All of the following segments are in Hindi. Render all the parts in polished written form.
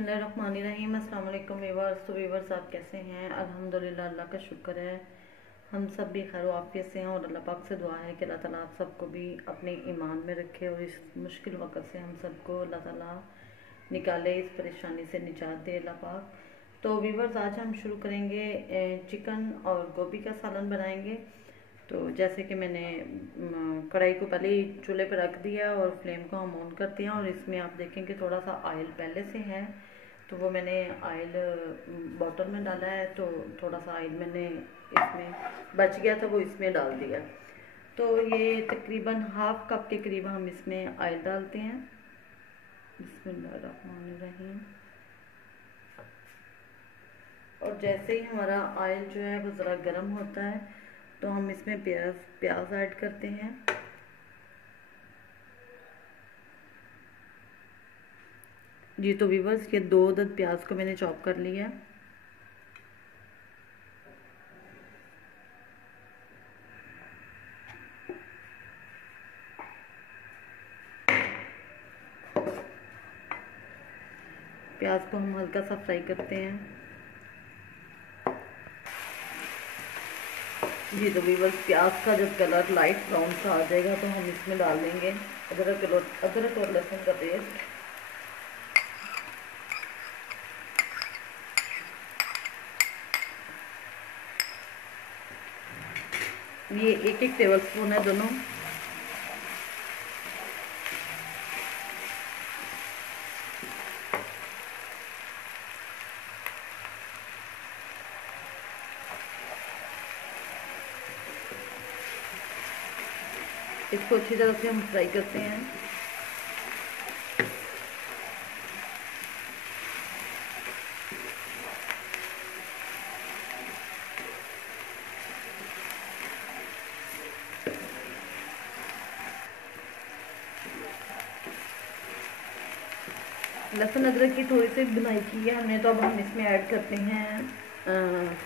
बिस्मिल्लाहिर्रहमानिर्रहीम। अस्सलाम वालेकुम वीवर्स। तो वीवर्स, आप कैसे हैं? अल्हम्दुलिल्लाह, अल्लाह का शुक्र है, हम सब भी खैर आफियत से हैं और अल्लाह पाक से दुआ है कि अल्लाह ताला आप सबको भी अपने ईमान में रखे और इस मुश्किल वक्त से हम सबको अल्लाह ताला निकाले, इस परेशानी से निजात दे अल्लाह पाक। तो वीवर्स, आज हम शुरू करेंगे चिकन और गोभी का सालन बनाएंगे। तो जैसे कि मैंने कढ़ाई को पहले ही चूल्हे पर रख दिया और फ्लेम को हम ऑन कर दिया और इसमें आप देखें कि थोड़ा सा ऑयल पहले से है, तो वो मैंने ऑयल बॉटल में डाला है। तो थोड़ा सा ऑयल मैंने इसमें बच गया था, वो इसमें डाल दिया। तो ये तकरीबन हाफ कप के करीब हम इसमें ऑयल डालते हैं। बिस्मिल्लाहिर्रहमानिर्रहीम। और जैसे ही हमारा ऑयल जो है वो ज़रा गर्म होता है तो हम इसमें प्याज ऐड करते हैं। जी, तो व्यूअर्स, ये 2 अदद प्याज को मैंने चॉप कर लिया है। प्याज को हम हल्का सा फ्राई करते हैं। जी, तो व्यूअर्स, प्याज का जब कलर लाइट ब्राउन सा आ जाएगा तो हम इसमें डाल देंगे अदरक और लहसुन का पेस्ट। ये 1-1 टेबल स्पून है दोनों। इसको अच्छी तरह से हम फ्राई करते हैं। लहसुन अदरक की थोड़ी सी बुनाई की है हमने, तो अब हम इसमें ऐड करते हैं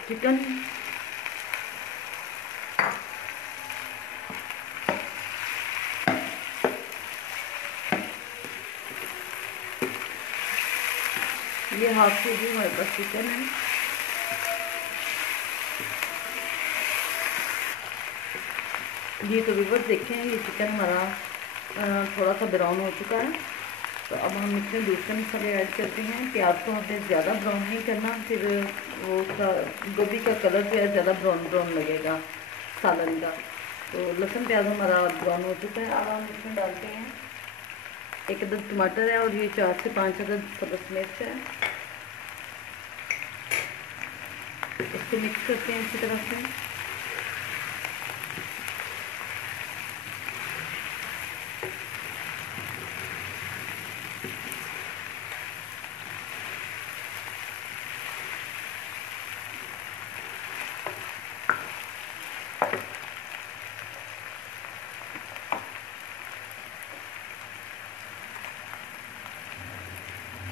चिकन। ये हाफ केजी हमारे पास चिकन है। ये तो व्यूअर्स देखें, ये चिकन हमारा थोड़ा सा ब्राउन हो चुका है। तो अब हम इसमें दूसरे मसाले ऐड करते हैं। प्याज को हमें ज़्यादा ब्राउन नहीं करना, फिर वो उसका गोभी का कलर जो है ज़्यादा ब्राउन लगेगा सालन का। तो लहसुन प्याज हमारा ब्राउन हो चुका है। अब हम इसमें डालते हैं 1 अदद टमाटर है और ये 4 से 5 अदद सब्ज़ मिर्च है। इसको मिक्स करते हैं अच्छी तरह से।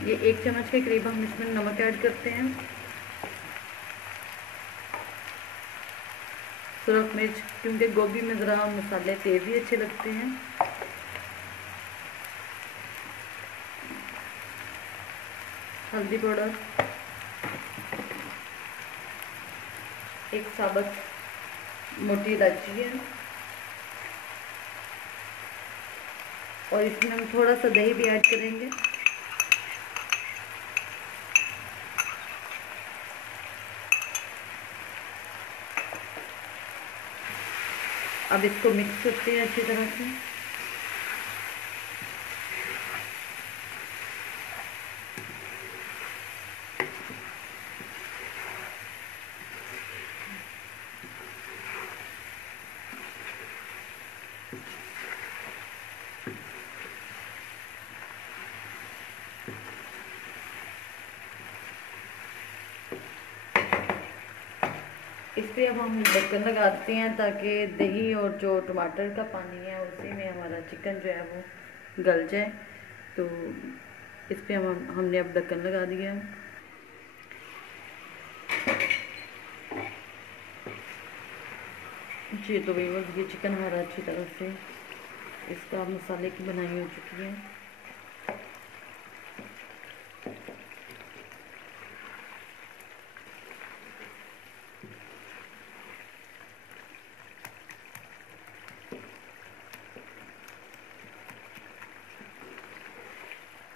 ये 1 चम्मच के करीब हम इसमें नमक ऐड करते हैं। सुरख मिर्च, क्योंकि गोभी में ज़रा मसाले तेज़ ही अच्छे लगते हैं। हल्दी पाउडर, 1 साबुत मोटी इलायची है और इसमें हम थोड़ा सा दही भी ऐड करेंगे। अब इसको मिक्स करते हैं अच्छी तरह से। इस पर अब हम ढक्कन लगा देते हैं ताकि दही और जो टमाटर का पानी है उसी में हमारा चिकन जो है वो गल जाए। तो इस पर हमने अब ढक्कन लगा दिया। जी, तो व्यूअर्स, ये चिकन हमारा अच्छी तरह से इसका मसाले की बनाई हो चुकी है।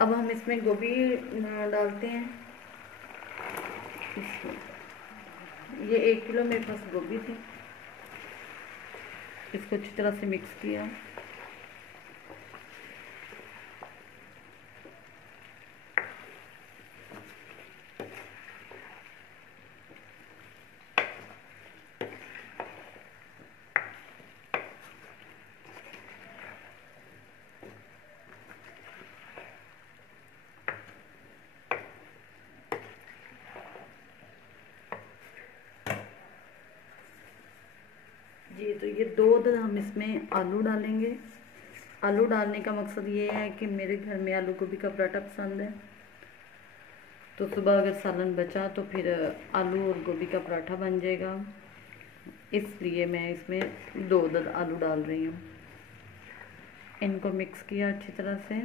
अब हम इसमें गोभी डालते हैं। ये 1 किलो मेरे पास गोभी थी। इसको अच्छी तरह से मिक्स किया। जी तो ये 2 हम इसमें आलू डालेंगे। आलू डालने का मकसद ये है कि मेरे घर में आलू गोभी का पराठा पसंद है, तो सुबह अगर सालन बचा तो फिर आलू और गोभी का पराठा बन जाएगा। इसलिए मैं इसमें 2 आलू डाल रही हूँ। इनको मिक्स किया अच्छी तरह से,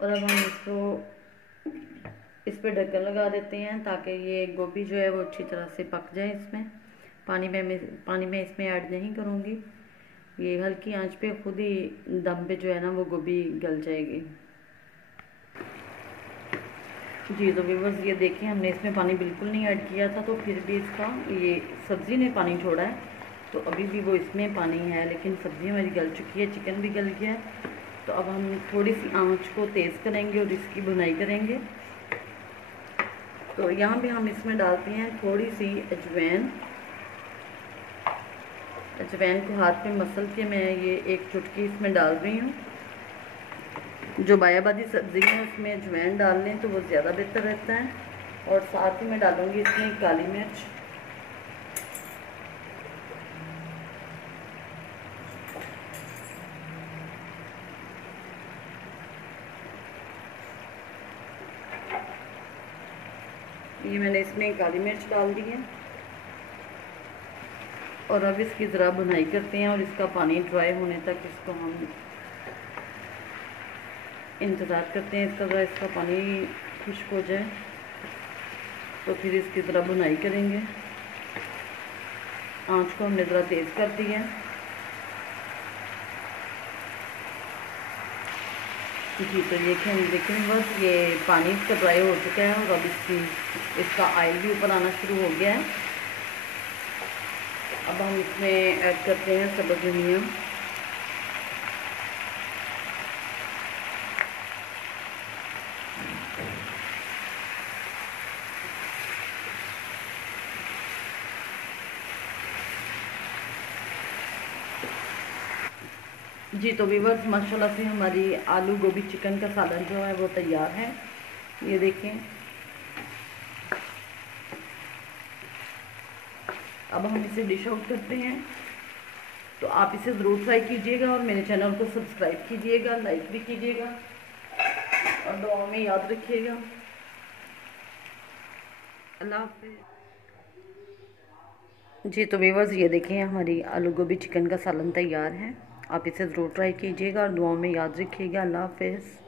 और अब हम इसको इस पर ढक्कन लगा देते हैं ताकि ये गोभी जो है वो अच्छी तरह से पक जाए। इसमें पानी में इसमें ऐड नहीं करूँगी। ये हल्की आंच पे खुद ही दम पे जो है ना वो गोभी गल जाएगी। जी तो व्यूअर्स ये देखिए, हमने इसमें पानी बिल्कुल नहीं ऐड किया था, तो फिर भी इसका ये सब्ज़ी ने पानी छोड़ा है, तो अभी भी वो इसमें पानी है, लेकिन सब्ज़ी हमारी गल चुकी है, चिकन भी गल गया है। तो अब हम थोड़ी सी आंच को तेज़ करेंगे और इसकी भुनाई करेंगे। तो यहाँ भी हम इसमें डालते हैं थोड़ी सी अजवाइन। अजवाइन को हाथ में मसल के मैं ये 1 चुटकी इसमें डाल रही हूँ। जो बायाबादी सब्ज़ी है उसमें अजवाइन डाल लें तो वो ज़्यादा बेहतर रहता है। और साथ ही मैं डालूँगी इसमें काली मिर्च। ये मैंने इसमें काली मिर्च डाल दी है, और अब इसकी ज़रा भुनाई करते हैं, और इसका पानी ड्राई होने तक इसको हम इंतज़ार करते हैं। इसका पानी खुश्क हो जाए तो फिर इसकी ज़रा भुनाई करेंगे। आंच को हमने ज़रा तेज़ कर दी है। जी तो ये हम देखें, बस ये पानी इसका ड्राई हो चुका है, और अब इसका ऑयल भी ऊपर आना शुरू हो गया है। अब हम इसमें ऐड करते हैं सब्ज़ धनिया। जी तो व्यूअर्स माशाल्लाह से हमारी आलू गोभी चिकन का सालन जो है वो तैयार है। ये देखें, अब हम इसे डिश आउट करते हैं। तो आप इसे ज़रूर ट्राई कीजिएगा, और मेरे चैनल को सब्सक्राइब कीजिएगा, लाइक भी कीजिएगा, और दुआ में याद रखिएगा। अल्लाह हाफ़िज़। जी तो व्यूअर्स ये देखें, हमारी आलू गोभी चिकन का सालन तैयार है। आप इसे ज़रूर ट्राई कीजिएगा और दुआ में याद रखिएगा। अल्लाह हाफ़िज़।